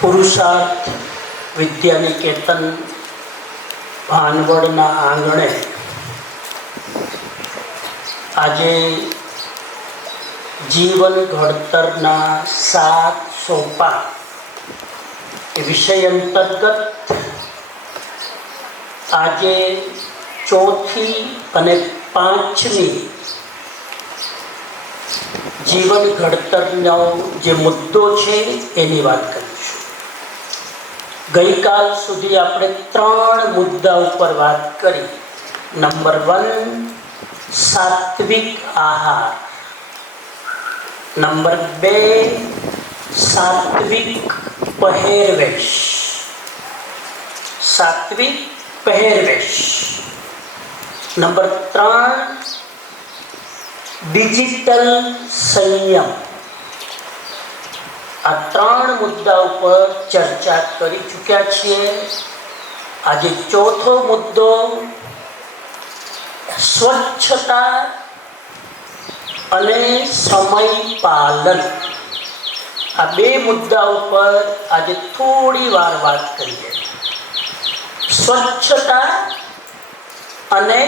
પુરુષાર્થ વિદ્યાનિકેતન ભાનવડના આંગણે આજે જીવન ઘડતરના 7 સોપાન એ વિષય અંતર્ગત આજે ચોથી અને 5મી જીવન ઘડતરનો જે મુદ્દો છે એની વાત કરીશું. ગઈકાલ સુધી આપણે 3 મુદ્દા ઉપર વાત કરી. નંબર 1 સાત્વિક આહાર, નંબર 2 સાત્વિક પહેરવેશ, સાત્વિક પહેરવેશ, નંબર 3 ડિજિટલ સંયમ. આ 3 મુદ્દા ઉપર ચર્ચા કરી ચૂક્યા છીએ. આજે ચોથો મુદ્દો સ્વચ્છતા અને સમય પાલન. આ 2 મુદ્દા ઉપર આજે થોડી વાર વાત કરીએ. સ્વચ્છતા અને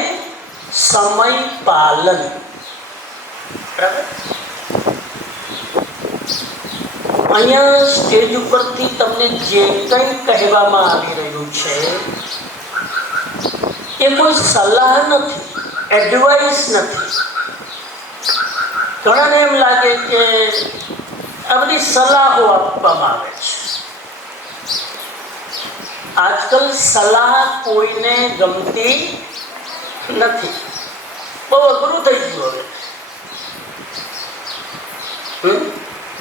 સમય પાલન. બરાબર. અહીંયા સ્ટેજ ઉપરથી તમને જે કંઈ કહેવામાં આવી રહ્યું છે એ કોઈ સલાહ નથી, એડવાઇસ નથી. ઘણાને એમ લાગે કે આ બધી સલાહો આપવામાં આવે છે. આજકાલ સલાહ કોઈને ગમતી નથી. બહુ અઘરું થઈ ગયું હવે.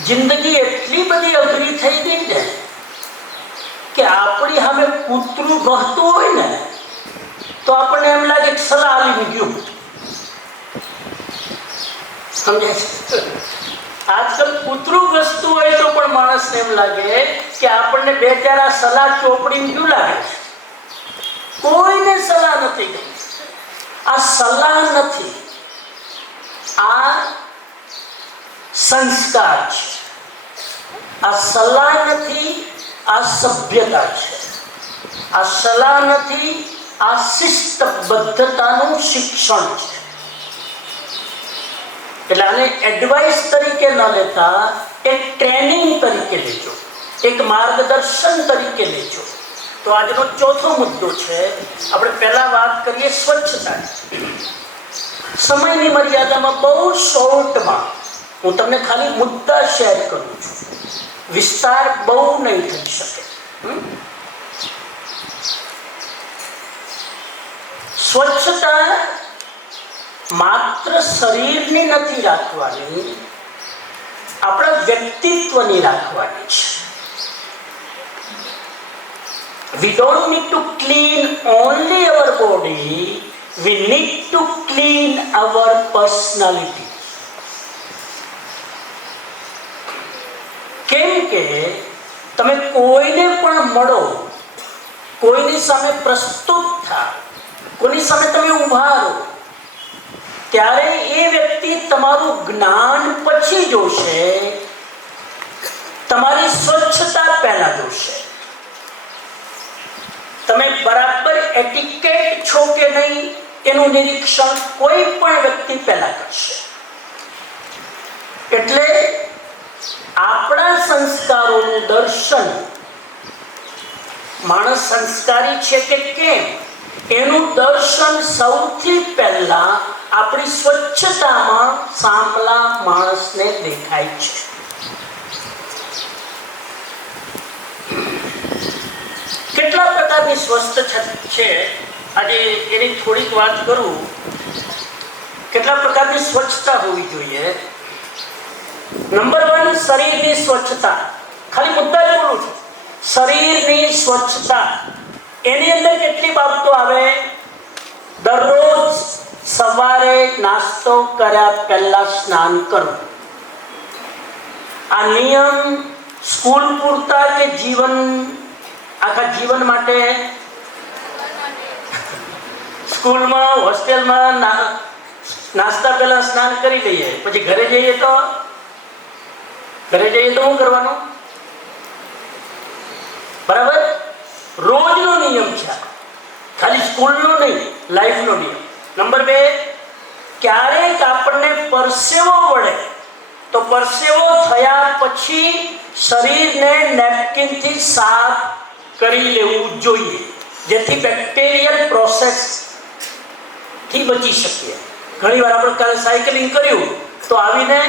જિંદગી એટલી બધી અઘરી થઈ ગઈ ને કે આપણી સામે કૂતરું ગહતું હોય ને તો આપણને એમ લાગે કે સલાહ આવી ગયું. સમજાય છે? આજકાલ કૂતરું ઘસતું હોય તો પણ માણસને એમ લાગે કે આપણને બે ચાર આ સલાહ ચોપડીમાં કેવું લાગે છે. કોઈને સલાહ નથી ગઈ. આ સલાહ નથી, આ સંસ્કાર છે. આ સલાહ નથી, આ સભ્યતા છે. આ સલાહ નથી, આ શિસ્તબદ્ધતાનું શિક્ષણ છે. એટલે આને એડવાઇસ તરીકે ન લેતા એક ટ્રેનિંગ તરીકે લેજો, એક માર્ગદર્શન તરીકે લેજો. તો આજનો ચોથો મુદ્દો છે. આપણે પહેલા વાત કરીએ સ્વચ્છતા. સમયની મર્યાદામાં બહુ શોર્ટમાં હું તમને ખાલી મુદ્દા શેર કરું છું. વિસ્તાર બહુ નહીં થઈ શકે. સ્વચ્છતા માત્ર શરીરની નથી રાખવાની, આપણા વ્યક્તિત્વની રાખવાની છે. We don't need to clean only our body, we need to clean our personality. કેમ કે તમે કોઈને પણ મળો, કોઈની સામે પ્રસ્તુત થાઓ, કોઈની સામે તમે ઊભા રહો, ત્યારે એ વ્યક્તિ તમારું જ્ઞાન પછી જોશે, તમારી સ્વચ્છતા પહેલા જોશે. તમે બરાબર એટિકેટ છો કે નહીં એનું નિરીક્ષણ કોઈ પણ વ્યક્તિ પહેલા કરશે. એટલે આપણા સંસ્કારોનું દર્શન, માણસ સંસ્કારી છે કે કેમ એનું દર્શન સૌથી પહેલા આપણી સ્વચ્છતામાં સાંભળા માણસને દેખાય છે. કેટલા પ્રકારની સ્વચ્છતા છે આજે એની થોડીક વાત કરું. કેટલા પ્રકારની સ્વચ્છતા હોવી જોઈએ. નંબર 1 શરીરની સ્વચ્છતા. ખાલી મુદ્દા જ બોલું છું. શરીરની સ્વચ્છતા એની અંદર કેટલી બાબતો આવે. દરરોજ સવારે નાસ્તો કર્યા પહેલા સ્નાન કરવું. આ નિયમ સ્કૂલ પૂરતા કે જીવન, આખા જીવન માટે? સ્કૂલમાં, હોસ્ટેલમાં નાસ્તા પહેલા સ્નાન કરી લઈએ, પછી ઘરે જઈએ તો શું કરવાનું? બરાબર? રોજનો નિયમ છે, ખાલી સ્કૂલનો નહીં, લાઈફનો નિયમ. નંબર 2, ક્યારેક આપણને પરસેવો વળે તો પરસેવો થયા પછી શરીરને નેપકિનથી સાફ કરી લેવું જોઈએ, જેથી બેક્ટેરિયલ પ્રોસેસથી બચી શકીએ. ઘણી વાર આપણે કાલે સાયકલિંગ કર્યું તો આવીને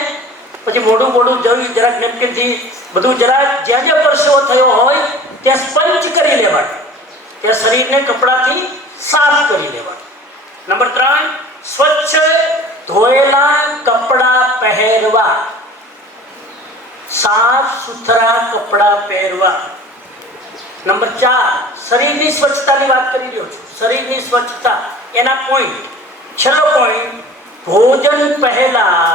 પછી મોઢું જોઈ જરાક નેપકિનથી બધું જરાક જ્યાં જ્યાં પરસેવો થયો હોય ત્યાં સ્પંચ કરી લેવાનું, ત્યાં શરીરને કપડાથી સાફ કરી લેવાનું. નંબર 3, સ્વચ્છ ધોયેલા કપડાં પહેરવા, સાફ સુથરા કપડાં પહેરવા. નંબર 4, શરીરની સ્વચ્છતાની વાત કરી રહ્યો છું. શરીરની સ્વચ્છતા, એના પોઈન્ટ. છેલ્લો પોઈન્ટ, ભોજન પહેલા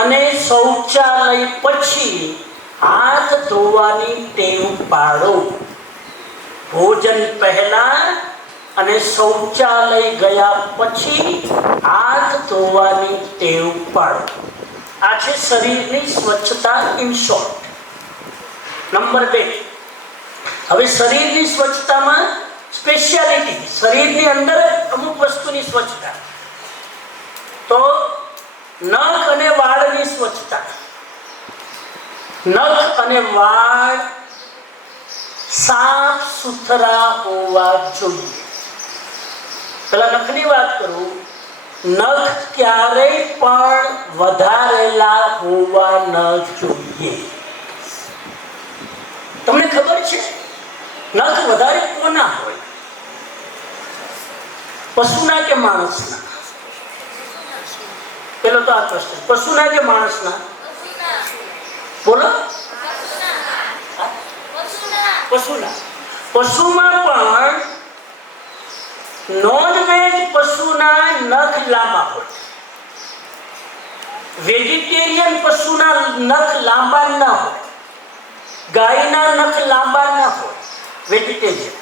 અને શૌચાલય પછી હાથ ધોવાની ટેવ પાડો. ભોજન પહેલા અને શૌચાલય ગયા પછી હાથ ધોવાની ટેવ પાડો. આ છે શરીરની સ્વચ્છતા ઇન શોર્ટ. નંબર 2, હવે શરીરની સ્વચ્છતામાં સ્પેશિયાલિટી, શરીરની અંદર અમુક વસ્તુની સ્વચ્છતા. તો નખ અને વાળની સ્વચ્છતા. નખ અને વાળ સાફ સુથરા હોવા જોઈએ. પેલા નખની વાત કરું. નખ ક્યારેય પણ વધારેલા હોવા ન જોઈએ. તમને ખબર છે નખ વધારે કોના હોય? પશુના કે માણસના? પેલો તો આ પ્રશ્ન, પશુના કે માણસના? બોલો. પશુના. પશુમાં પણ નોનવેજ પશુના નખ લાંબા હોય, વેજીટેરિયન પશુના નખ લાંબા ન હોય, ગાયના નખ લાંબા ન હોય, વેજીટેરિયન.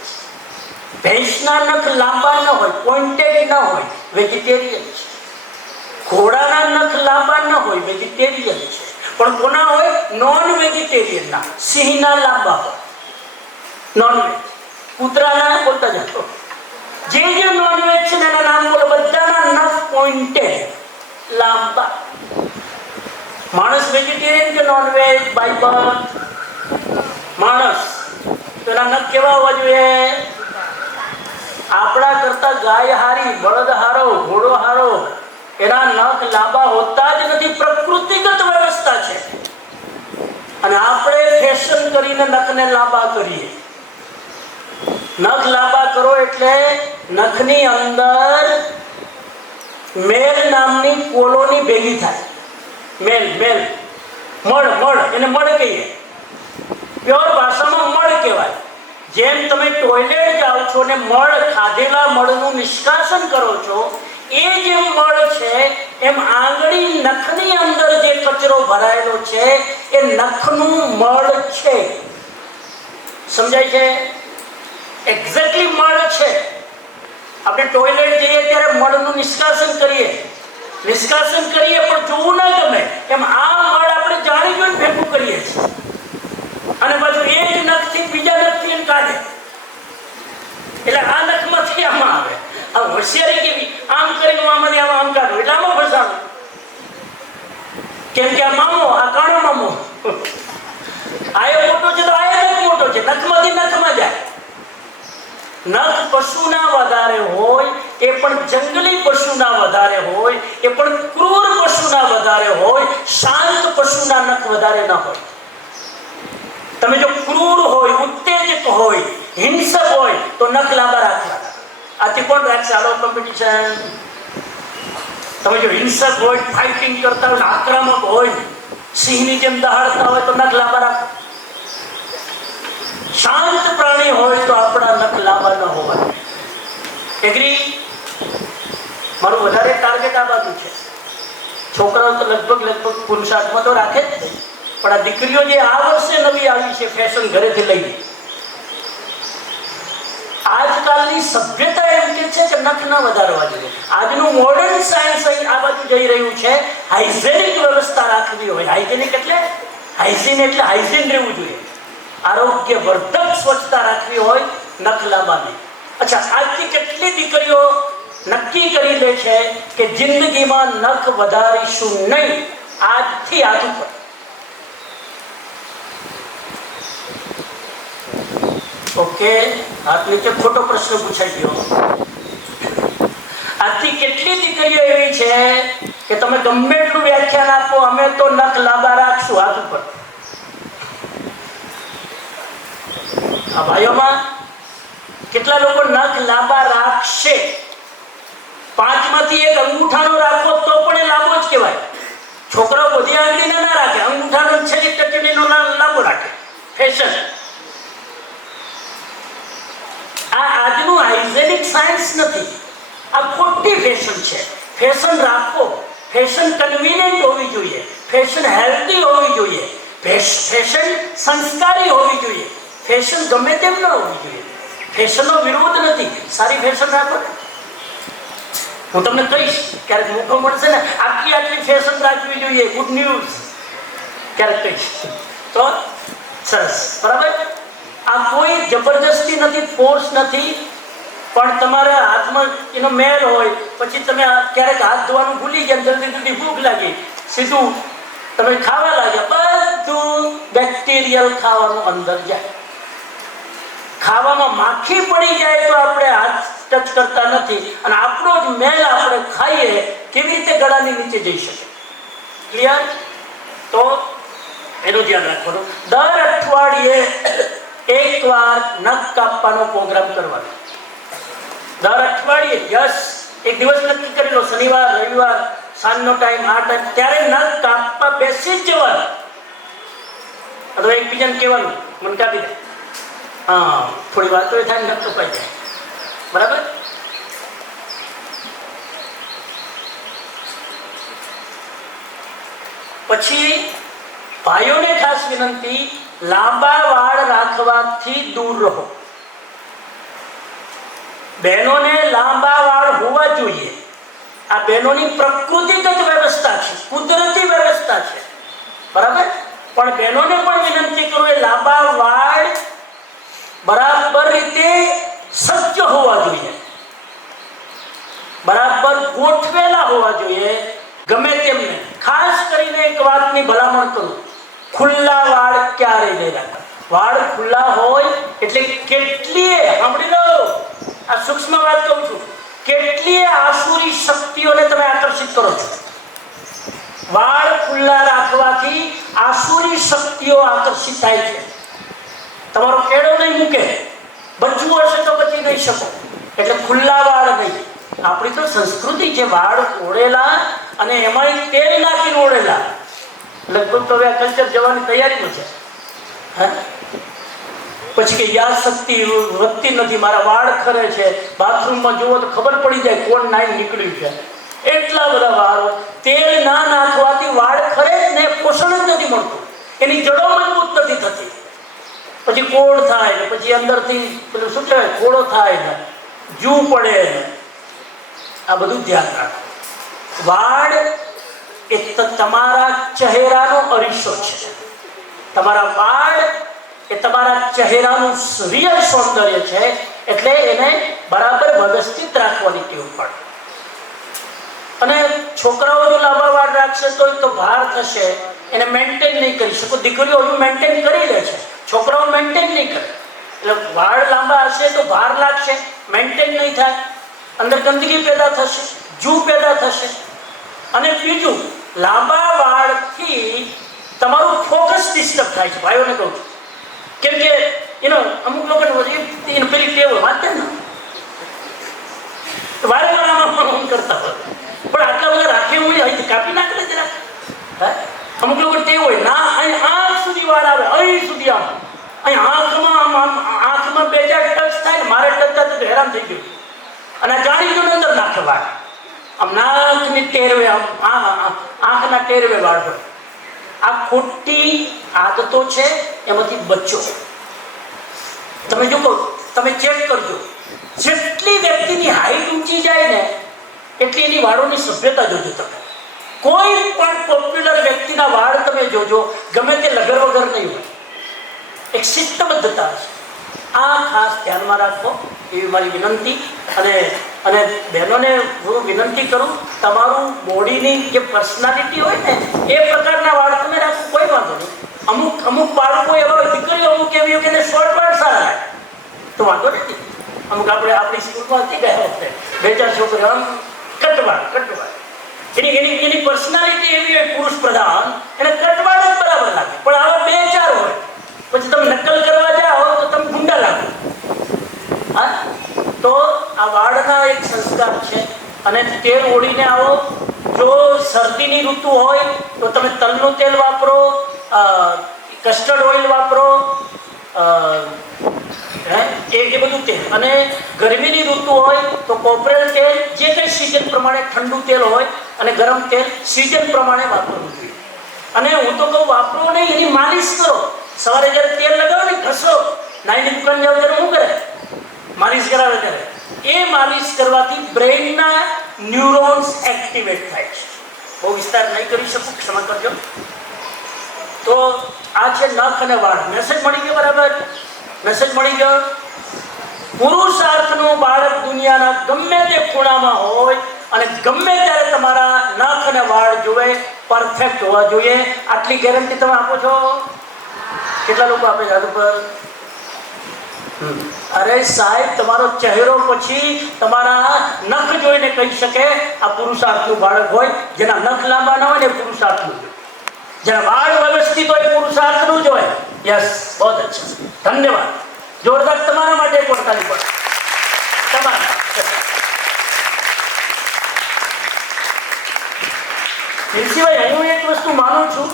ભેંસના નખ લાંબા ન હોય, પોઇન્ટેડ ન હોય, વેજીટેરિયન છે. ઘોડાના નખ લાંબા ન હોય, વેજીટેરિયન છે. પણ કોના હોય? નોન વેજીટેરિયનના. સિંહના લાંબા હોય, નોનવેજ. કૂતરાના બોલતા જતો, જે નોનવેજ છે એના નામ બોલો, બધાના નખ પોઇન્ટેડ લાંબા. માણસ વેજીટેરિયન કે નોનવેજ? બાય બર્થ માણસ. તો એના નખ કેવા હોવા જોઈએ? આપણા કરતા ગાય હારી, બળદ હારો, ઘોડો હારો, એના નખ લાંબા હોતા જ નથી. પ્રકૃતિગત વ્યવસ્થા છે. અને આપણે ફેશન કરીને નખને લાંબા કરીએ. નખ લાંબા કરો એટલે નખની અંદર મેલ નામની કોલોની ભેગી થાય. મેલ મળ, એને મળ કહીએ. પ્યોર ભાષામાં મળ કહેવાય. જેમ તમે ટોયલેટ જાઓ છો ને મળ, ખાધેલા મળનું નિષ્કાશન કરો છો, એ જે મળ છે એમ આંગળી નખની અંદર જે કચરો ભરાયેલો છે એ નખનું મળ છે. સમજાય છે? એક્ઝેક્ટલી મળ છે. આપણે ટોયલેટ જઈએ ત્યારે મળનું નિષ્કાશન કરીએ પણ જોવું ના ગમે એમ આ મળ આપણે જાણી જોઈને ભેગું કરીએ છીએ. અને પાછું એક નખથી બીજા નખથી કાઢે. એટલે આ નખમાંથી આમાં આવે. આ હોશિયારી કેવી? આમ કરીને આમાંથી આમ કાઢો એટલે આમાં ફસાવું. કેમ કે આ મામો, આ કાણો મામો, આ એ મોટો છે તો આ નખ મોટો છે. નખમાંથી નખમાં જાય. નખ પશુના વધારે હોય, એ પણ જંગલી પશુના વધારે હોય, એ પણ ક્રૂર પશુના વધારે હોય, શાંત પશુના નખ વધારે ન હોય. તમે જો ક્રૂર હોય, ઉત્તેજક હોય, હિંસક હોય તો નખ લાંબા રાખવાના. આથી કોણ રાખશે? હાલો કોમ્પિટિશન. તમે જો હિંસક હોય, ફાઇટિંગ કરતા હોય, આક્રમક હોય, સિંહની જેમ દહાડતા હોય તો નખ લાંબા રાખો. શાંત પ્રાણી હોય તો આપણા નખ લાંબા ન હોવા. એગ્રી? મારું વધારે ટાર્ગેટ આ બાજુ છે. છોકરાઓ તો લગભગ પુરુષાર્થમાં તો રાખે જ નહીં, પણ આ દીકરીઓ જે આ વર્ષે નવી આવી છે ફેશન ઘરેથી લઈને, આજકાલની સભ્યતા એમ કે છે કે નખ ન વધારવા જોઈએ. આજનું મોડર્ન સાયન્સ અહીં આ બાજુ જઈ રહ્યું છે. હાઇજેનિક વ્યવસ્થા રાખવી હોય. હાઇજેનિક એટલે હાઇજીન રહેવું જોઈએ. આરોગ્યવર્ધક સ્વચ્છતા રાખવી હોય, નખ લાંબા નહીં. અચ્છા, આજથી કેટલી દીકરીઓ નક્કી કરી લે છે કે જિંદગીમાં નખ વધારીશું નહીં, આજથી હાથ ઉપર. ઓકે, હાથ નીચે. ખોટો પ્રશ્ન પૂછાઈ ગયો. આજથી કેટલી દીકરીઓ એવી છે કે તમે ગમે એટલું વ્યાખ્યાન આપો, અમે તો નખ લાંબા રાખશું, હાથ ઉપર. આ ભાઈઓમાં કેટલા લોકો નખ લાંબા રાખશે? 5 માંથી 1 અંગૂઠાનો રાખો તો પણ એ લાંબો જ કહેવાય. છોકરાઓ બધી આંગળીને ના રાખે, અંગૂઠાનો છેલ્લી ટચડીનો લાંબો રાખે. ફેશન. આ આજનું હાઇજેનિક સાયન્સ નથી, આ ખોટી ફેશન છે. ફેશન રાખો, ફેશન કન્વીનિયન્ટ હોવી જોઈએ, ફેશન હેલ્ધી હોવી જોઈએ, ફેશન સંસ્કારી હોવી જોઈએ, ફેશન ગમે તેમ ન હોવી જોઈએ. ફેશનનો વિરોધ નથી, સારી ફેશન રાખો. હું તમને કહીશ ક્યારેક મોકો મળશે ને, આટલી ફેશન રાખવી જોઈએ, ગુડ ન્યૂઝ ક્યારેક કહીશ તો સરસ. બરાબર? આ કોઈ જબરજસ્તી નથી, ફોર્સ નથી, પણ તમારા હાથમાં એનો મેલ હોય, પછી તમે ક્યારેક હાથ ધોવાનું ભૂલી ગયા, જલ્દી ભૂખ લાગી, સીધું તમે ખાવા લાગ્યા, બધું બેક્ટેરિયલ ખાવાનું અંદર જાય. ખાવામાં માખી પડી જાય તો આપણે હાથ ટચ કરતા નથી, અને આપણો જ મેલ આપણે ખાઈએ, કેવી રીતે ગળાની નીચે જઈ શકે? ક્લિયર? તો એનું ધ્યાન રાખવાનું. દર અઠવાડિયે એકવાર નખ કાપવાનો પ્રોગ્રામ કરવાનો. દર અઠવાડિયે યસ, એક દિવસ નક્કી કરી લો, શનિવાર રવિવાર સાંજનો ટાઈમ, આ ટાઈમ, ત્યારે નખ કાપવા બેસી જ જવાનું. અથવા એકબીજાને કહેવાનું, મને કાપી દે. હા, થોડી વાતો એ થાય, નખ કપાઈ જાય. બરાબર? પછી ભાઈઓને ખાસ વિનંતી, લાંબા વાળ રાખવાથી દૂર રહો. બહેનોને લાંબા વાળ હોવા જોઈએ. આ બહેનોની પ્રકૃતિગત વ્યવસ્થા છે, કુદરતી વ્યવસ્થા છે. બરાબર? પણ બહેનોને પણ વિનંતી કરું, એ લાંબા વાળ બરાબર રીતે સજ્જ હોવા જોઈએ, બરાબર ગોઠવેલા હોવા જોઈએ, ગમે તેમને. ખાસ કરીને એક વાતની ભલામણ કરું, ખુલ્લા વાળ ક્યારે નહીં રાખવા. વાળ ખુલ્લા હોય એટલે કેટલીય, સાંભળી લો, આ સૂક્ષ્મ વાત કહું છું, કેટલીય આસુરી શક્તિઓને તમે આકર્ષિત કરો છો. વાળ ખુલ્લા રાખવાથી આસુરી શક્તિઓ આકર્ષિત થાય છે. તમારો કેળો નહીં મૂકે, બચવું હશે તો બચી નહીં શકો. એટલે ખુલ્લા વાળ નહીં. આપણી તો સંસ્કૃતિ છે વાળ ઓળેલા, અને એમાં તેલ નાખીને ઓળેલા. લગભગ તો હવે આ કલ્ચર જવાની તૈયારીમાં છે. હા, પછી કે યાદ શક્તિ વધતી નથી, મારા વાળ ખરે છે, બાથરૂમમાં જુઓ તો ખબર પડી જાય કોણ નાઈ નીકળ્યું છે. એટલા બધા વાળ. તેલ ના નાખવાથી વાળ ખરે જ ને, પોષણ જ નથી મળતું, એની જડો મજબૂત નથી થતી. પછી કોળ થાય ને, પછી અંદરથી પેલું શું કહેવાય, કોળો થાય ને, જૂ પડે ને. આ બધું ધ્યાન રાખો. વાળ એ તમારા ચહેરાનો અરીસો છે. તમારા વાળ એ તમારા ચહેરાનું રિયલ સૌંદર્ય છે. એટલે એને બરાબર વ્યવસ્થિત રાખવાની ટેવ પડે. અને છોકરાઓ જો લાંબા વાળ રાખશે તો ભાર થશે, એને મેન્ટેન નહીં કરી શકો. દીકરીઓ હજુ મેન્ટેન કરી લે છે, છોકરાઓ મેન્ટેન નહીં કરે. એટલે વાળ લાંબા હશે તો ભાર લાગશે, મેન્ટેન નહીં થાય, અંદર ગંદકી પેદા થશે, જૂ પેદા થશે. અને બીજું, લાંબા વાળથી તમારું ફોકસ ડિસ્ટર્બ થાય છે. ભાઈઓને કહું છું, કેમ કે અમુક લોકોને પેલી ટેવ વાંચે ને, વારંવાર આમાં કરતા હોય, પણ આટલા બધા રાખી હું અહીંથી કાપી નાખે ને જરા. અમુક લોકો ટેવ હોય ના, અહીં આંખ સુધી વાળ આવે, અહીં સુધી આમ, અહીં આંખમાં બે ચાર ટચ થાય ને, મારે ટચ થતું તો હેરાન થઈ ગયું. અને જાણી ગયું અંદર નાખે વાળ, આમ નાકની ટેરવે, આમ આંખના ટેરવે વાળ હોય. આ ખોટી આદતો છે, એમાંથી બચો. તમે જો તમે ચેક કરજો, જેટલી વ્યક્તિની હાઈટ ઊંચી જાય ને એટલી એની વાળોની સભ્યતા જોજો. તમે કોઈ પણ પોપ્યુલર વ્યક્તિના વાળ તમે જોજો, ગમે તે લગર વગર નહીં હોય. એક શિસ્તબદ્ધતા છે. આ ખાસ ધ્યાનમાં રાખો એવી મારી વિનંતી. અને બહેનોને હું વિનંતી કરું, તમારું બોડીની જે પર્સનાલિટી હોય ને એ પ્રકારના વાળ તમે રાખો, કોઈ વાંધો નહીં. અમુક બાળકો એવા હોય, દીકરીઓ અમુક એવી હોય કે શોર્ટ વાળ સારા લાગે તો વાંધો નથી. અમુક આપણી સ્કૂલમાં હતી ગયા વખતે 2-4 છોકરીઓ આમ કટવાળ એની પર્સનાલિટી એવી હોય પુરુષ પ્રધાન, એને કટવાળ જ બરાબર લાગે. પણ આવા 2-4 હોય પછી તમે નકલ કરવા જાઓ તો તમે ગુંડા લાગો. હા, તો આ વાળના એક સંસ્કાર છે. અને તેલ ઓળીને આવો. જો શરદીની ઋતુ હોય તો તમે તલનું તેલ વાપરો, કસ્ટર્ડ ઓઇલ વાપરો, એ બધું તેલ. અને ગરમીની ઋતુ હોય તો કોપરેલ તેલ, જે કંઈ સિઝન પ્રમાણે ઠંડુ તેલ હોય અને ગરમ તેલ સિઝન પ્રમાણે વાપરવું જોઈએ. અને હું તો કહું વાપરો નહીં, એની માલિશ કરો. સવારે જ્યારે તેલ લગાવો ને ઘસો, નાઈની દુકાન જાવ ત્યારે શું કરે? માલિશ કરાવે ત્યારે. એ માલિશ કરવાથી બ્રેઇનના ન્યુરોન્સ એક્ટિવેટ થાય છે. બહુ વિસ્તાર નહીં કરી શકું, ક્ષમા કરજો. તો આ છે નખ અને વાળ. મેસેજ મળી ગયો બરાબર? મેસેજ મળી ગયો. પુરુષાર્થનું બાળક દુનિયાના ગમે તે ખૂણામાં હોય અને ગમે ત્યારે તમારા નખ અને વાળ જોવે પરફેક્ટ હોવા જોઈએ. આટલી ગેરંટી તમે આપો છો? કેટલા લોકો આપે છે? પર અરે સાહેબ, તમારો ચહેરો પછી તમારા નખ જોઈને કહી શકે આ પુરુષાર્થનું બાળક હોય. જેના નખ લાંબા ના હોય ને પુરુષાર્થનું હોય, જેના વાળ વ્યવસ્થિત હોય પુરુષાર્થનું જ હોય. યસ, બહુ અચ્છા, ધન્યવાદ. જોરદાર તમારા માટે એક વળતાલી પડે તમારા. પિલસીભાઈ, હું એક વસ્તુ માનું છું,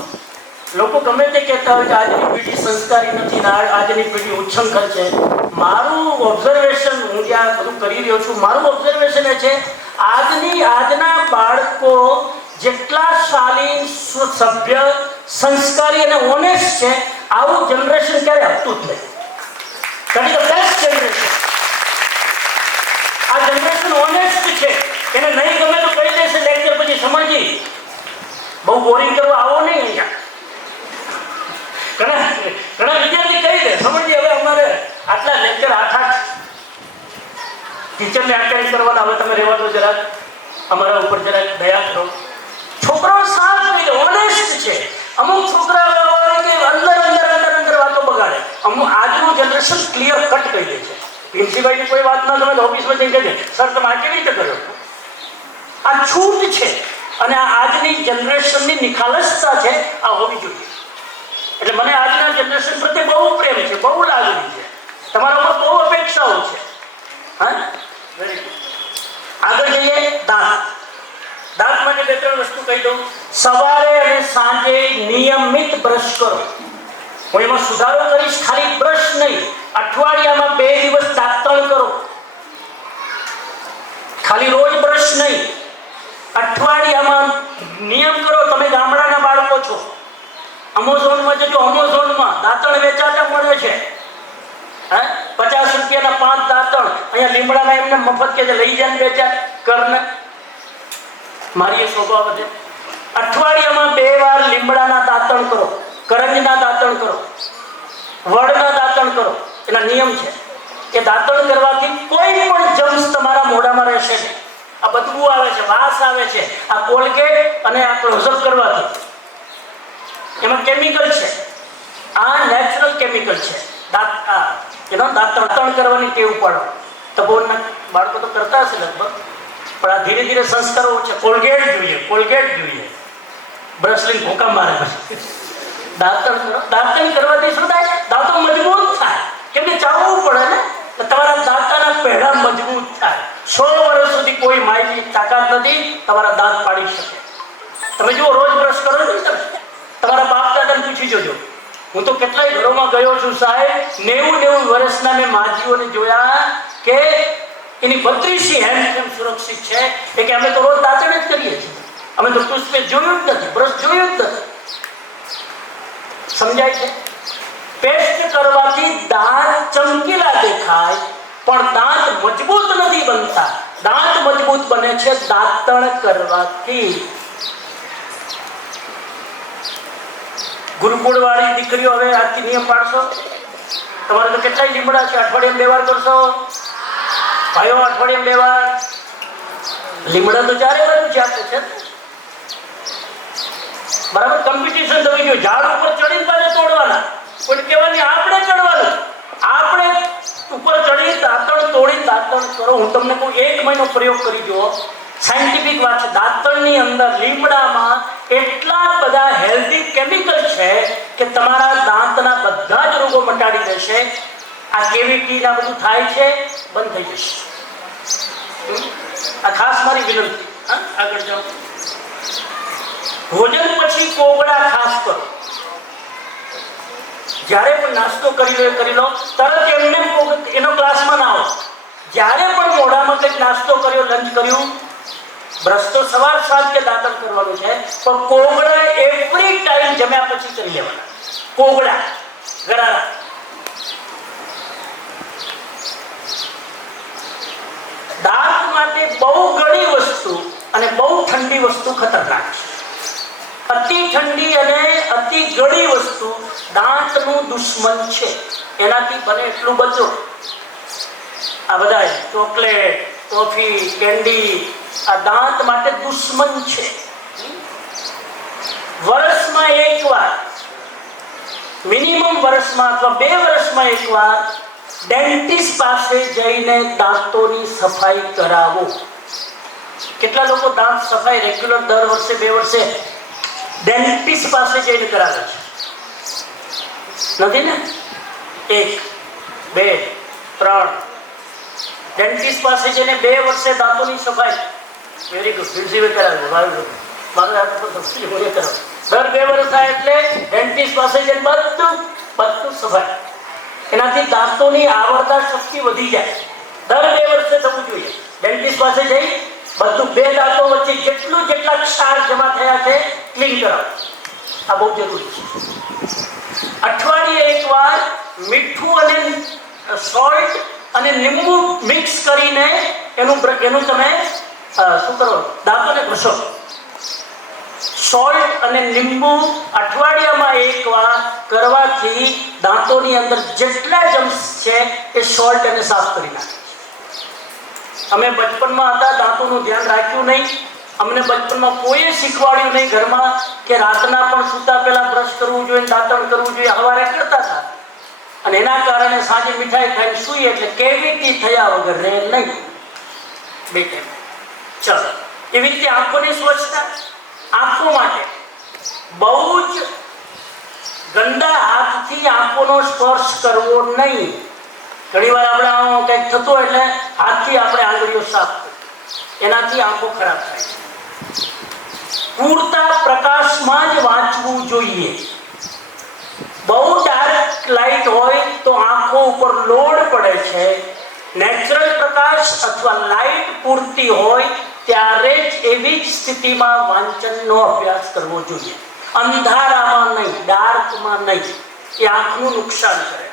લોકો ગમે તે કહેતા હોય કે આજની પેઢી સંસ્કારી નથી ને આજની પેઢી ઉચ્છંખલ છે. મારું ઓબ્ઝર્વેશન, હું જ્યાં બધું કરી રહ્યો છું, મારું ઓબ્ઝર્વેશન એ છે આજના બાળકો જેટલા શાલીન, સભ્ય, સંસ્કારી અને ઓનેસ્ટ છે, આવું જનરેશન ક્યારે આપતું જ નહીં. That is the best generation. આ જનરેશન ઓનેસ્ટ છે. એને નહીં ગમે તો કહી દેશે લેક્ચર પછી, સમજી બહુ બોરિંગ કરવા આવો નહીં અહીંયા. ઘણા વિદ્યાર્થી કહી દે, સમજી હવે અમારે આટલા લેક્ચર 8 ટીચરને અટેન્ડ કરવાના, હવે તમે રહેવા દો જરાક, અમારા ઉપર જરાક દયા કરો. છોકરાઓ સાફ કહી દે, ઓનેસ્ટ છે. અમુક છોકરાઓ કે અંદર વાતો બગાડે. આજનું જનરેશન ક્લિયર કટ કહી દે છે. પ્રિન્સિપાલની કોઈ વાત ના તમે ઓફિસમાં જઈને કહે છે, સર તમે આ કેવી રીતે કર્યો? આ છૂટ છે. અને આજની જનરેશનની નિખાલસતા છે, આ હોવી જોઈએ. એટલે મને આજના જનરેશન પ્રત્યે બહુ પ્રેમ છે, બહુ લાગણી છે, તમારામાં બહુ અપેક્ષાઓ છે. હા, વેરી ગુડ. આગળ જઈએ. દાંત માટે 2-3 વસ્તુ કહી દઉં. સવારે અને સાંજે નિયમિત બ્રશ કરો. હું એમાં સુધારો કરીશ, ખાલી બ્રશ નહીં, અઠવાડિયામાં 2 દિવસ દાંતણ કરો. ખાલી રોજ બ્રશ નહીં, અઠવાડિયામાં નિયમ કરો. તમે ગામડાના બાળકો છો, અમેઝોનમાં જજો. અમેઝોનમાં દાંતણ વેચાતા મળે છે. 50 રૂપિયાના 5 દાંતણ. અહીંયા લીમડાના એમને મફત કે લઈ જાય વેચાય કરને. મારી એ સ્વભાવ છે. અઠવાડિયામાં 2 વાર લીમડાના દાંતણ કરો, કરંજના દાંતણ કરો, વડના દાંતણ કરો. એના નિયમ છે. એ દાંતણ કરવાથી કોઈ પણ જમ્સ તમારા મોઢામાં રહેશે નહીં. આ બદબુ આવે છે, વાસ આવે છે, આ કોલગેટ અને આ ક્લોઝઅપ કરવાથી એમાં કેમિકલ છે. આ નેચરલ કેમિકલ છે. દાંતણ કરવાની ટેવ પાડો. તપોરના બાળકો તો કરતા હશે લગભગ, પણ આ ધીરે ધીરે સંસ્કારો છે. કોલગેટ જોઈએ, બ્રશ લઈને ભૂકા મારે. દાંતણ કરો. દાંતણ કરવાથી શું થાય? દાંતો મજબૂત થાય. કેમ કે ચાવવું પડે ને, તો તમારા દાંતાના પેઢા મજબૂત થાય. 100 વર્ષ સુધી કોઈ માયની તાકાત નથી તમારા દાંત પાડી શકે. તમે જુઓ, રોજ બ્રશ કરો છો તમે, તમારા બાપ દાદાને પૂછી જોજો. હું તો કેટલાય ઘરોમાં ગયો છું સાહેબ, 90 વર્ષના મેં માજીઓને જોયા કે એની 32 હેન્ડ સુરક્ષિત છે. એ કે અમે તો રોજ દાંતણ જ કરીએ છીએ, અમે તો ટૂથપેસ્ટ જોયું જ નથી, બ્રશ જોયું જ નથી. સમજાય છે? પેસ્ટ કરવાથી દાંત ચમકીલા દેખાય, પણ દાંત મજબૂત નથી બનતા. દાંત મજબૂત બને છે દાંતણ કરવાથી. ગુરુકુળ વાળી દીકરીઓ હવે આજથી નિયમ પાડશો. તમારે તો કેટલાય લીમડા છે? અઠવાડિયામાં 2 વાર કરશો ભાઈઓ? અઠવાડિયામાં 2 વાર. લીમડા તો 4 બાજુ છે આપે છે બરાબર. કોમ્પિટિશન તમે જો ઝાડ ઉપર ચડીને પાછા તોડવાના, કોઈ કહેવાની આપણે ચડવાનું. આપણે ઉપર ચડી દાંતણ તોડી દાંતણ કરો. હું તમને કોઈ 1 મહિનો પ્રયોગ કરી જુઓ, સાયન્ટિફિક વાત છે. દાંતણની અંદર લીમડામાં એટલા બધા હેલ્ધી કેમિકલ છે કે તમારા દાંતના બધા જ રોગો મટાડી દેશે. આ કેવિટી ના બધું થાય છે, બંધ થઈ જશે. આ ખાસ મારી વિનંતી. આગળ જાઓ. ભોજન પછી કોગળા ખાસ કરો. જ્યારે પણ નાસ્તો કરી લો, તરત એમને એનો ગ્લાસમાં ના આવો. જ્યારે પણ મોઢામાં કંઈક નાસ્તો કર્યો, લંચ કર્યું, બ્રશ તો સવાર સાંજ કે દાંતણ કરવાનું છે, પણ કોગળા એવરી ટાઈમ જમ્યા પછી કરી લેવાના. કોગળા ગરારા. દાંત માટે બહુ ઘણી વસ્તુ અને બહુ ઠંડી વસ્તુ ખતરનાક છે. અતિ ઠંડી અને અતિ ગળી વસ્તુ દાંતનું દુશ્મન છે. એનાથી બને એટલું બચો. આ બધા ચોકલેટ, ટોફી, કેન્ડી આ દાંત માટે દુશ્મન છે. વર્ષમાં 1 વાર, મિનિમમ વર્ષમાં અથવા 2 વર્ષમાં 1 વાર ડેન્ટિસ્ટ પાસે જઈને દાંતોની સફાઈ કરાવો. કેટલા લોકો દાંત સફાઈ રેગ્યુલર દર વર્ષે 2 વર્ષે ડેન્ટિસ્ટ પાસે જઈને કરાવે છે? નથી ને? 1, 2, 3 ડેન્ટિસ્ટ પાસે જઈને 2 વર્ષે દાંતોની સફાઈ. Very good. પ્રિન્સિપલ કરાવે. મારું કરાવે. દર 2 વર્ષ થાય એટલે ડેન્ટિસ્ટ પાસે જઈને બધું સફાઈ. એનાથી દાંતોની આવરદા શક્તિ વધી જાય. દર 2 વર્ષે થવું જોઈએ. ડેન્ટિસ્ટ પાસે જઈ બધું 2 દાંતો વચ્ચે જેટલા ક્ષાર જમા થયા છે ક્લીન કરાવો. આ બહુ જરૂરી છે. અઠવાડિયે 1 વાર મીઠું અને સોલ્ટ અને લીંબુ મિક્સ કરીને એનું તમે શું કરો? દાંતોને ઘસો. સોલ્ટ અને લીંબુ અઠવાડિયામાં 1 વાર કરવાથી દાંતોની અંદર જેટલા જમ્સ છે એ સોલ્ટ અને સાફ કરી નાખે. અમે બચપનમાં હતા, દાંતોનું ધ્યાન રાખ્યું નહીં. અમને બચપનમાં કોઈએ શીખવાડ્યું નહીં ઘરમાં કે રાતના પણ સૂતા પહેલા બ્રશ કરવું જોઈએ, દાંતણ કરવું જોઈએ. હવારે કરતા હતા અને એના કારણે સાંજે મીઠાઈ ખાઈને સૂઈએ એટલે કેવિટી થયા વગર રહે નહીં. 2 ટાઈમ. ચાલો. એવી રીતે આંખોની સ્વચ્છતા. આંખો માટે બહુ જ ગંદા હાથથી આંખોનો સ્પર્શ કરવો નહીં. ઘણી વાર આપણે કંઈક થતું હોય એટલે હાથથી આપણે આંગળીઓ સાફ કરીએ, એનાથી આંખો ખરાબ થાય છે. પૂરતા પ્રકાશમાં જ વાંચવું જોઈએ. બહુ ડાર્ક લાઇટ હોય તો આંખો ઉપર લોડ પડે છે. નેચરલ પ્રકાશ અથવા લાઇટ પૂરતી હોય ત્યારે જ એવી જ સ્થિતિમાં વાંચનનો અભ્યાસ કરવો જોઈએ. અંધારામાં નહીં, ડાર્કમાં નહીં. એ આંખનું નુકસાન કરે છે.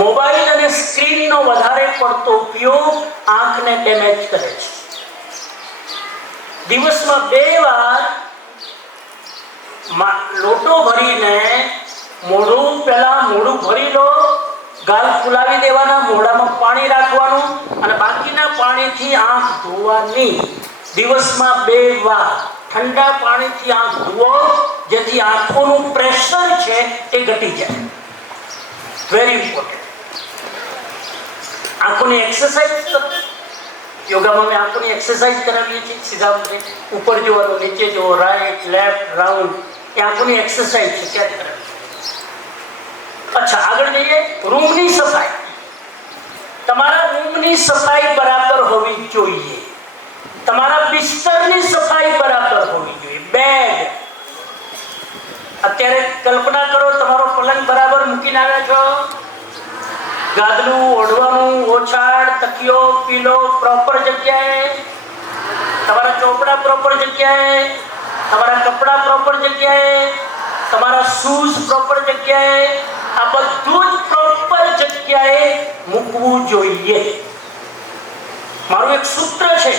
મોબાઈલ અને સ્ક્રીનનો વધારે પડતો ઉપયોગ આંખને ડેમેજ કરે છે. દિવસમાં 2 વાર લોટો ભરીને મોઢું ભરી લો, ગાલ ફુલાવી દેવાના, મોઢામાં પાણી રાખવાનું અને બાકીના પાણીથી આંખ ધોવાની. દિવસમાં 2 વાર ઠંડા પાણીથી આંખ ધોવો, જેથી આંખોનું પ્રેશર છે એ ઘટી જાય. Very important. આંખોની એક્સરસાઇઝ કરો. યોગામાં અમે આંખોની એક્સરસાઇઝ કરાવીએ છીએ. સીધા ઉપર જોવાનું, નીચે જોવો, રાઈટ, લેફ્ટ, રાઉન્ડ. એ આંખોની એક્સરસાઇઝ છે. ક્યારે કરાવી? અચ્છા, આગળ જઈએ. રૂમની સફાઈ. તમારા રૂમની સફાઈ બરાબર હોવી જોઈએ. તમારા બિસ્તરની સફાઈ બરાબર હોવી જોઈએ. બેડ. અત્યારે કલ્પના કરો, તમારો પલંગ બરાબર મૂકીને આવ્યા છો. ગાદલું, ઓઢવાનું, ઓછાડ, તકિયો, પીલો પ્રોપર જગ્યાએ, તમારા ચોપડા પ્રોપર જગ્યાએ, તમારા કપડા પ્રોપર જગ્યાએ, તમારા શૂઝ પ્રોપર જગ્યાએ. આ બધું જ પ્રોપર જગ્યાએ મૂકવું જોઈએ. મારું એક સૂત્ર છે,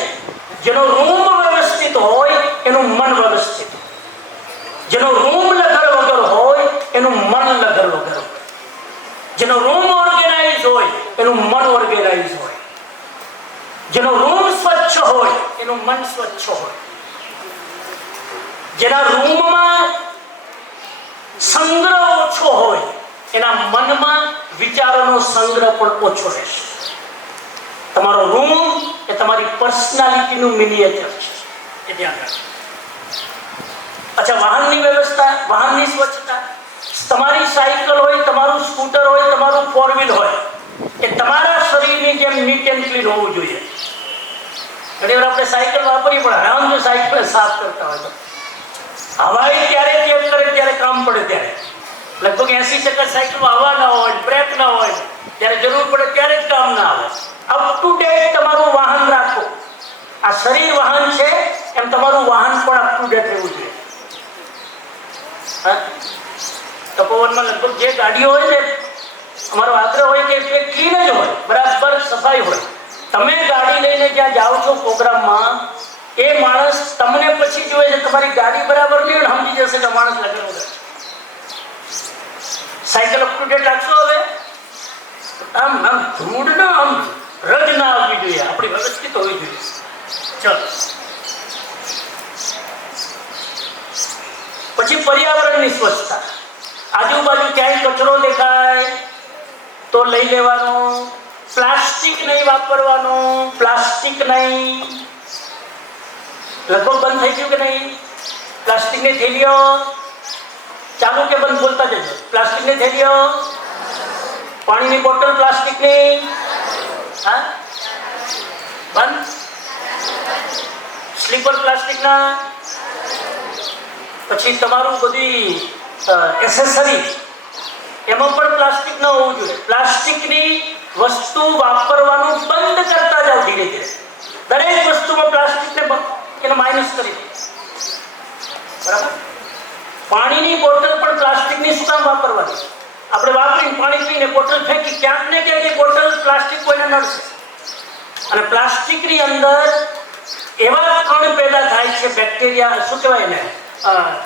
જેનો રૂમ વ્યવસ્થિત હોય એનું મન વ્યવસ્થિત. જેનો રૂમ લગર વગર હોય એનું મન લગર વગર. જે જેનો રૂમ ઓર્ગેનાઇઝ હોય એનું મન ઓર્ગેનાઇઝ હોય, જેનો રૂમ સ્વચ્છ હોય એનું મન સ્વચ્છ હોય, જેના રૂમમાં સંગ્રહ ઓછો હોય એના મનમાં વિચારોનો સંગ્રહ પણ ઓછો રહેશે. તમારો રૂમ એ તમારી પર્સનાલિટીનું મિનિએચર છે, એ ધ્યાન રાખો. અચ્છા, વાહનની વ્યવસ્થા, વાહનની સ્વચ્છતા, તમારી સાયકલ હોય, તમારું સ્કૂટર હોય, તમારું ફોર વ્હીલ હોય, એ તમારા શરીરની જેમ નીટ એન્ડ ક્લીન હોવું જોઈએ. ઘણી વાર આપણે સાયકલ વાપરીએ પણ આરામ જો સાયકલ સાફ કરતા હોય તો હવાઈ ત્યારે ચેક કરે ત્યારે કામ પડે, ત્યારે લગભગ 80% સાયકલમાં હવા ના હોય, બ્રેક ના હોય, ત્યારે જરૂર પડે ત્યારે જ કામ ના આવે. અપ ટુ ડેટ તમારું વાહન રાખો. આ શરીર વાહન છે એમ તમારું વાહન પણ અપ ટુ ડેટ રહેવું જોઈએ. તપોવનમાં લગભગ જે ગાડીઓ હોય ને, અમારો આગ્રહ હોય કે એ ક્લીન જ હોય, બરાબર સફાઈ હોય. તમે ગાડી લઈને જ્યાં જાઓ છો પ્રોગ્રામમાં, એ માણસ તમને પછી જોવે છે તમારી ગાડી બરાબર નહીં હોય, સમજી જશે કે માણસ લગેલો છે. સાયકલ અપ ટુ ડેટ રાખશો. હવે આમ ધૂળ ના, આમ રજ ના આવવી જોઈએ, આપણી વ્યવસ્થિત હોવી જોઈએ. ચલો, પછી પર્યાવરણની સ્વચ્છતા. આજુબાજુ ક્યાંય કચરો દેખાય તો લઈ લેવાનો. પ્લાસ્ટિક નહીં વાપરવાનો, પ્લાસ્ટિક નહીં. લગભગ બંધ થઈ ગયું કે નહીં? પ્લાસ્ટિકની થેલીઓ ચાલુ કે બંધ બોલતા જજો. પ્લાસ્ટિકની થેલીઓ, પાણીની બોટલ પ્લાસ્ટિકની, હા બંધ. સ્લીપર પ્લાસ્ટિકના. પછી તમારું બધી એસેસરી એમાં પણ પ્લાસ્ટિક ન હોવું જોઈએ. પ્લાસ્ટિકની વસ્તુ વાપરવાનું બંધ કરતા જાઓ ધીરે ધીરે. દરેક વસ્તુમાં પ્લાસ્ટિકને એને માઇનસ કરી દે. બરાબર. પાણીની બોટલ પણ પ્લાસ્ટિકની શું કામ વાપરવાની? આપણે વાપરીને પાણી પીને બોટલ ફેંકી, ક્યાંક ને ક્યાંક એ બોટલ પ્લાસ્ટિક કોઈને નડશે. અને પ્લાસ્ટિકની અંદર એવા કણ પેદા થાય છે, બેક્ટેરિયા, શું કહેવાય ને,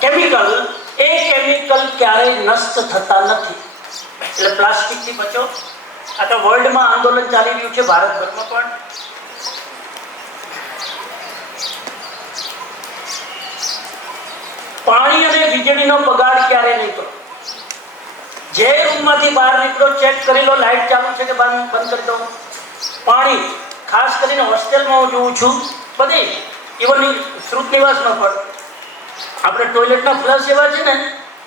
કેમિકલ. એ કેમિકલ ક્યારેય નષ્ટ થતા નથી. એટલે પ્લાસ્ટિકથી બચો. આખા વર્લ્ડમાં આંદોલન ચાલી રહ્યું છે, ભારતભરમાં પણ. પાણી અને વીજળીનો બગાડ ક્યારે નહીં કરો. જે રૂમમાંથી બહાર નીકળો ચેક કરી લો, લાઈટ ચાલુ છે કે બંધ કરી દો. પાણી ખાસ કરીને હોસ્ટેલમાં હું જોઉં છું, બધી ઇવન શ્રુત નિવાસમાં પણ આપણે ટોયલેટના ફ્લશ એવા છે ને,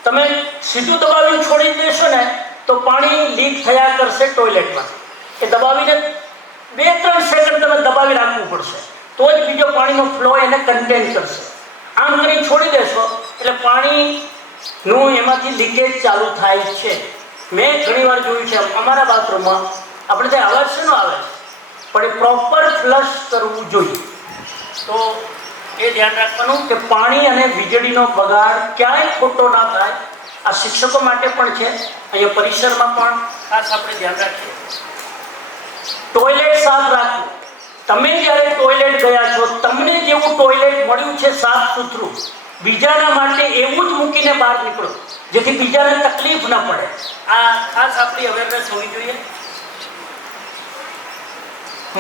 તમે સીધું દબાવીને છોડી દેશો ને તો પાણી લીક થયા કરશે ટોયલેટમાં. એ દબાવીને 2-3 સેકન્ડ તમે દબાવી રાખવું પડશે, તો જ બીજો પાણીનો ફ્લો એને કન્ટેન કરશે. આમ કરી છોડી દેશો એટલે પાણીનું એમાંથી લીકેજ ચાલુ થાય છે. મેં ઘણી વાર જોયું છે અમારા બાથરૂમમાં. આપણે ત્યાં અવાજ શેનો આવે પણ એ પ્રોપર ફ્લશ કરવું જોઈએ. તો એ ધ્યાન રાખવાનું કે પાણી અને વીજળીનો બગાડ ક્યાંય ખોટો ના થાય. આ શિક્ષકો માટે પણ છે, અહીંયા પરિસરમાં પણ ખાસ આપણે ધ્યાન રાખીએ. ટોયલેટ સાફ રાખવું. તમે જ્યારે ટોયલેટ ગયા છો, તમને જેવું ટોયલેટ મળ્યું છે સાફ સુથરું, બીજાના માટે એવું જ મૂકીને બહાર નીકળો, જેથી બીજાને તકલીફ ના પડે. આ ખાસ આપણી અવેરનેસ હોવી જોઈએ.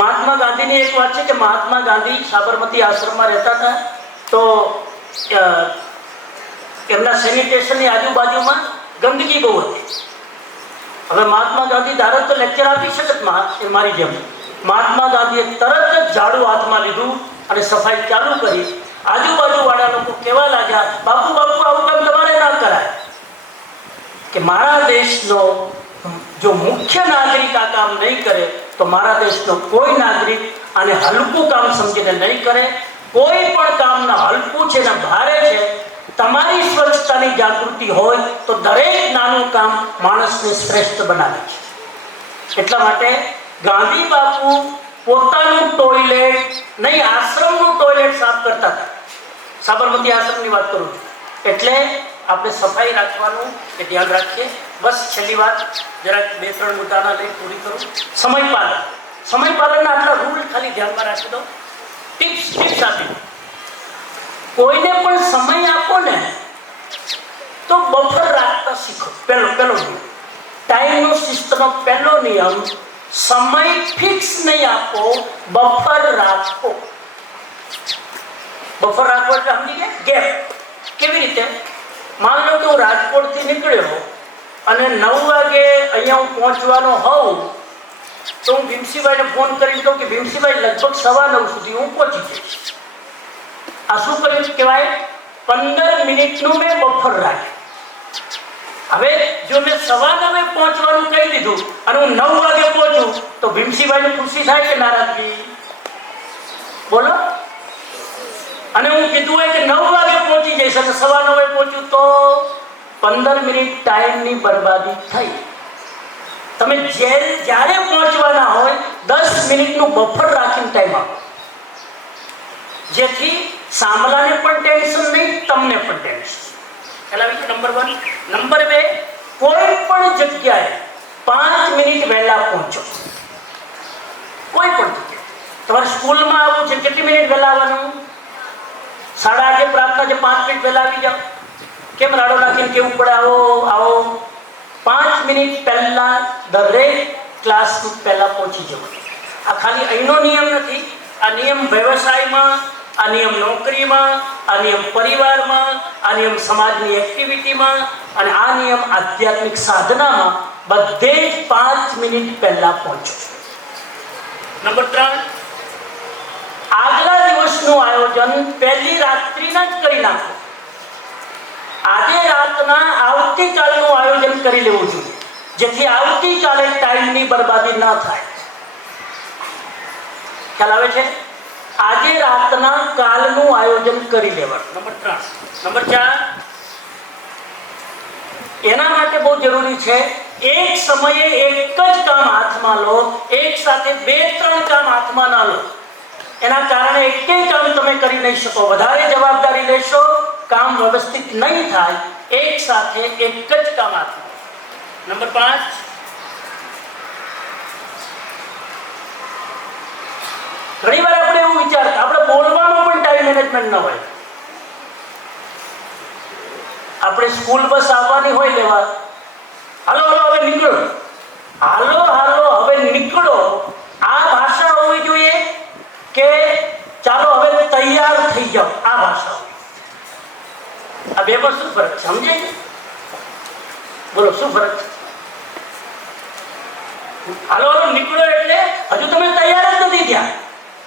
મહાત્મા ગાંધીની એક વાત છે કે મહાત્મા ગાંધી સાબરમતી આશ્રમમાં રહેતા હતા, તો એમના સેનિટેશનની આજુબાજુમાં ગંદકી બહુ હતી. હવે મહાત્મા ગાંધી ધારક તો લેક્ચર આપી શકત મારી જેમ. મહાત્મા ગાંધીએ તરત જ ઝાડુ હાથમાં લીધું અને સફાઈ ચાલુ કરી. આજુબાજુવાળા લોકો કહેવા લાગ્યા, બાપુ બાપુ આવું કામ તમારે ના કરાય. કે મારા દેશનો જો મુખ્ય નાગરિક આ કામ નહીં કરે તો મારા દેશનો કોઈ નાગરિક આને હલકું કામ સમજીને નહીં કરે. કોઈ પણ કામના હલકું છે ને ભારે છે. તમારી સ્વચ્છતાની જાગૃતિ હોય તો દરેક નાનું કામ માણસને શ્રેષ્ઠ બનાવે છે. એટલા માટે ગાંધી બાપુ પોતાનું ટોયલેટ નહીં, આશ્રમનું ટોયલેટ સાફ કરતા હતા. સાબરમતી આશ્રમની વાત કરું છું. એટલે આપણે સફાઈ રાખવાનું એ ધ્યાન રાખીએ. બસ છેલ્લી વાત જરાક 2-3 મુદ્દાના લઈ પૂરી કરું. સમયપાલન. સમયપાલનના આટલા રૂલ ખાલી ધ્યાનમાં રાખી દો. ટિપ્સ આપી. કોઈને પણ સમય આપો ને તો બફર રાખતા શીખો. પહેલો રૂલ ટાઈમનો શિસ્તનો પહેલો નિયમ, સમય ફિક્સ નહીં આપો, બફર રાખો. બફર રાખો એટલે સમજી ગયા? ગેપ. કેવી રીતે? માન લો કે હું રાજકોટથી નીકળ્યો અને 9 વાગે અહીંયા હું પહોંચવાનો હોઉં, તો હું ભીમસીભાઈને ફોન કરીને કહું કે ભીમસીભાઈ લગભગ 9:15 સુધી હું પહોંચી જઈશ. આ શું કર્યું કહેવાય? 15 મિનિટનું મેં બફર રાખ્યું. હવે જો મેં 9:15 પહોંચવાનું કહી દીધું અને હું 9 વાગે પહોંચું તો ભીમસીભાઈને ખુશી થાય કે નારાજગી? બોલો. અને હું કીધું હોય કે 9 વાગે પહોંચી જઈશ અને 9:15 પહોંચ્યું તો 15 મિનિટ ટાઈમની બરબાદી થઈ. તમે જ્યારે પહોંચવાના હોય 10 મિનિટનું બફર રાખીને ટાઈમ આપો, જેથી સામલાને પણ ટેન્શન નહીં, તમને પણ ટેન્શન. પહેલા નંબર 1. નંબર 2, કોઈ પણ જગ્યાએ 5 મિનિટ વહેલા પહોંચો. કોઈ પણ જગ્યાએ. તમારે સ્કૂલમાં આવવું છે, કેટલી મિનિટ વહેલા આવવાનું? 8:30 પ્રાર્થના છે, 5 મિનિટ વહેલા આવી જાઓ. કેમ રાડો નાખીને કેવું પડે? આવો 5 મિનિટ પહેલા દરેક ક્લાસરૂમ પહેલા પહોંચી જવું. આ ખાલી અહીંનો નિયમ નથી, આ નિયમ વ્યવસાયમાં, આ નિયમ નોકરીમાં, આ નિયમ પરિવારમાં, આ નિયમ સમાજની એક્ટિવિટીમાં અને આ નિયમ આધ્યાત્મિક સાધનામાં, બધે જ 5 મિનિટ પહેલા પહોંચો. નંબર 3, આગલા દિવસનું આયોજન પહેલી રાત્રિના જ કરી નાખો. આજે રાતના આવતીકાલનું આયોજન કરી લેવું જોઈએ, જેથી આવતીકાલે ટાઈમની બરબાદી ન થાય. ખ્યાલ આવે છે? આજે રાતના કાલનું આયોજન કરી લેવાનું. નંબર 3. નંબર 4, એના માટે બહુ જરૂરી છે, એક સમયે એક જ કામ હાથમાં લો, એક સાથે 2-3 કામ હાથમાં ના લો. એના કારણે એકેય કામ તમે કરી નહીં શકો. વધારે જવાબદારી લેશો, કામ વ્યવસ્થિત નહીં થાય. એક સાથે એક જ કામ હાથમાં. નંબર 5, ઘણી વાર આપણે એવું વિચારતા, આપણે બોલવામાં પણ ટાઈમ મેનેજમેન્ટ ન હોય. આપણે સ્કૂલ બસ આવવાની હોય લેવા, હાલો હવે નીકળો, હાલો હવે નીકળો. આ ભાષા હોવી જોઈએ કે ચાલો હવે તૈયાર થઈ જાઓ? આ ભાષા. આ બે પર શું ફરક છે? સમજાય છે? બોલો, શું ફરક છે? હાલો નીકળો એટલે હજુ તમે તૈયાર જ નથી થયા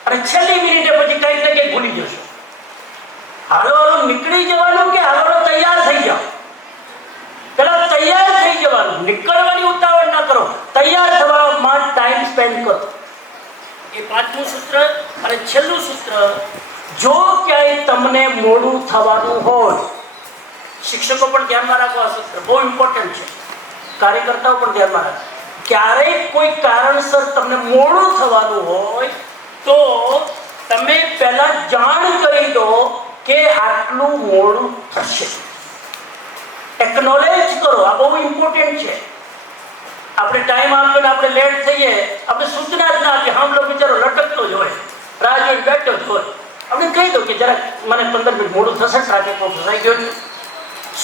અને છેલ્લી મિનિટે પછી કઈક ને કંઈક ભૂલી જશો. હાલો નીકળી જવાનું કે હાલો તૈયાર થઈ જાઓ? પેલા તૈયાર થઈ જવાનું. નીકળવાની ઉતાવળ ના કરો, તૈયાર થવામાં ટાઈમ સ્પેન્ડ કરો. એ 5મું સૂત્ર. અને છેલ્લું સૂત્ર, જો ક્યાંય તમને મોડું થવાનું હોય, શિક્ષકો પણ ધ્યાનમાં રાખો, આ સૂત્ર બહુ ઇમ્પોર્ટન્ટ છે, કાર્યકર્તાઓ પણ ધ્યાનમાં રાખો. ક્યારેક કોઈ કારણસર તમને મોડું થવાનું હોય તો તમે પહેલા જાણ કરી દો કે આટલું મોડું થશે. એકનોલેજ કરો. આ બહુ ઇમ્પોર્ટન્ટ છે. આપણે ટાઈમ આપીને આપણે લેટ થઈએ, આપણે સૂચના જ ના આપીએ, સાંભળો બિચારો લટકતો જ હોય, રાહ જોઈને બેઠો જ હોય. આપણે કહી દો કે જરા મને 15 મિનિટ મોડું થશે, ટ્રાફિકમાં ફસાઈ ગયો છું.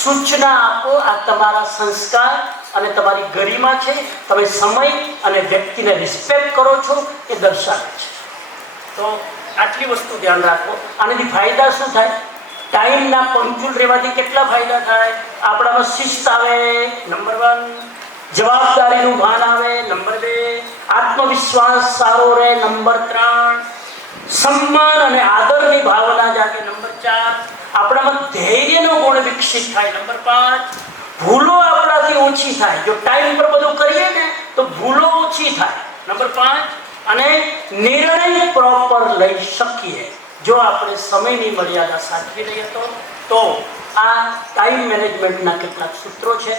સૂચના આપો. આ તમારા સંસ્કાર અને તમારી ગરિમા છે. તમે સમય અને વ્યક્તિને રિસ્પેક્ટ કરો છો એ દર્શાવે છે. તો આટલી વસ્તુ ધ્યાન રાખો. આનાથી ફાયદા શું થાય? ટાઈમના પંક્ચુઅલ રહેવાથી કેટલા ફાયદા થાય? આપણામાં શિસ્ત આવે. નંબર 1, જવાબદારીનું ભાન આવે. નંબર 2, આત્મવિશ્વાસ સારો રહે. નંબર 3, સન્માન અને આદરની ભાવના જાગે. નંબર 4, આપણામાં ધૈર્યનો ગુણ વિકસિત થાય. નંબર 5, ભૂલો આપણાથી ઓછી થાય. જો ટાઈમ પર બધું કરીએ ને તો ભૂલો ઓછી થાય. નંબર 5, અને નિર્ણય પ્રોપર લઈ શકીએ જો આપણે સમયની મર્યાદા સાચવી લઈએ તો. આ ટાઈમ મેનેજમેન્ટના કેટલાક સૂત્રો છે.